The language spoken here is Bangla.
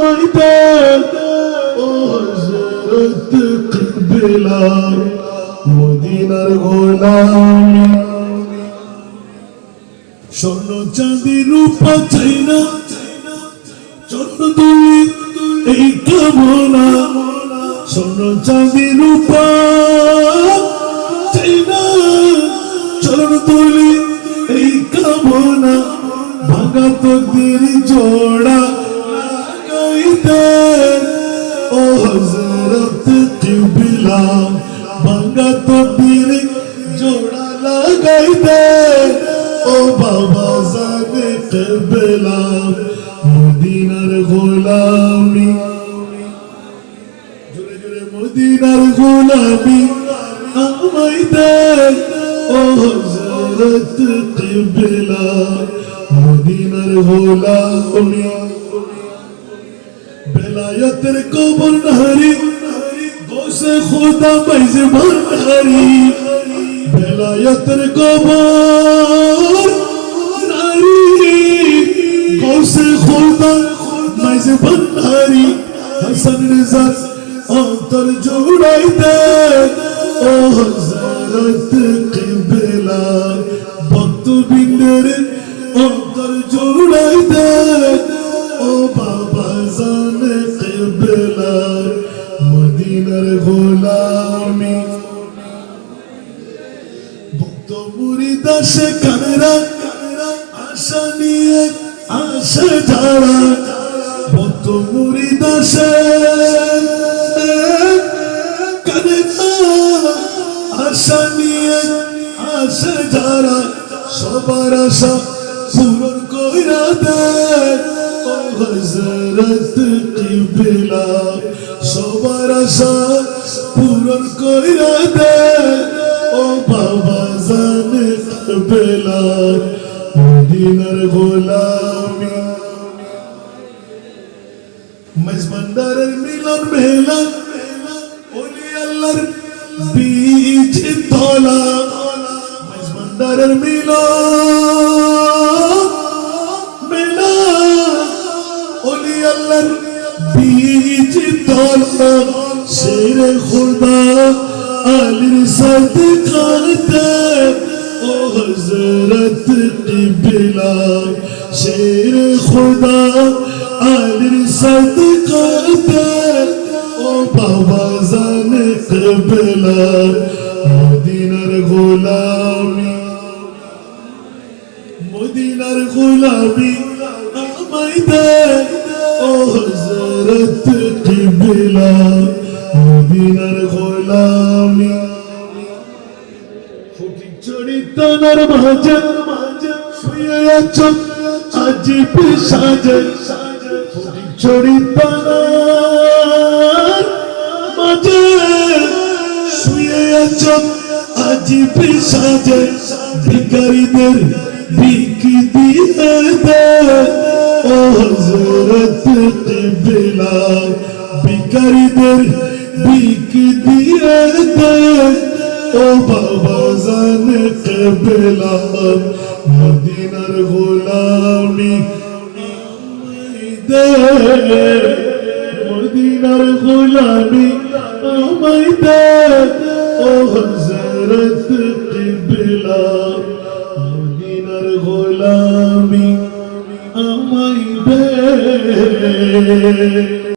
আমায় দে ও হযরত কিবলা মদিনার গোলামি স্বর্ণ চাঁদি রূপা চাই না চন্ন তুলি এই কামনা স্বর্ণ চাঁদি রূপা চাই না চন্ন তুলি এই কামনা ভাঙা তকদির জোড়া লাগাইতে ও হযরত কিবলা ভাঙা তকদির জোড়া লাগাইতে ও বাবা জানে কিবলা মদিনার গোলামি জোরে জোরে মদিনার গোলামি আমায় দে ও হযরত কিবলা মদিনার গোলামি বেলায়েতের কবর নারী গোসে খোদা বাইজে ভান্ডারি বেলায়েতের কবর নারী গোসে খোদা বাইজে ভান্ডারি হাসান রেজা অন্তর জোড়াইতে ও হযরত কিবলা ভক্তবৃন্দের অন্তর জোড়াইতে ও বাবা জানে কিবলা মদিনার গোলামি ভক্ত মুরিদ আসে কানেরা আশা নিয়ে আসে যারা ভক্ত মুরিদ আসে কানেরা আশা নিয়ে আসে যারা সবার আশা পূরণ কইরা দে ও হযরত কিবলা সবার আশা পূরণ কইরা দে ও বাবা জানে কিবলা মদিনার গোলামি মেজবান্ডারের মিলন মেলা ওলি আল্লাহর বীজ তলা মেজবান্ডারের মিলন মেলা ওলি আল্লাহর বীজ তলা শেরে খুদা আলীর সদকাতে ও হযরত কিবলা শেরে খুদা আলীর সদকাতে ও বাবা জানে কিবলা মদিনার গোলামি মদিনার গোলামি আমায় দে ও হযরত কিবলা মদিনার গোলামি ফটিক চরিতনার মাঝে শুয়ে আছো আজিব সাজে ফটিক চরিতনার মাঝে শুয়ে আছো আজিব সাজে ভিখারিদের ভিখ দিয়ে দে ও হযরত কিবলা ভিখারিদের ভিখ দিয়ে দে ও বাবা জানে কিবলা মদিনার গোলামি আমায় দে মদিনার গোলামি আমায় দে ও হযরত কিবলা মদিনার গোলামি আমায় দে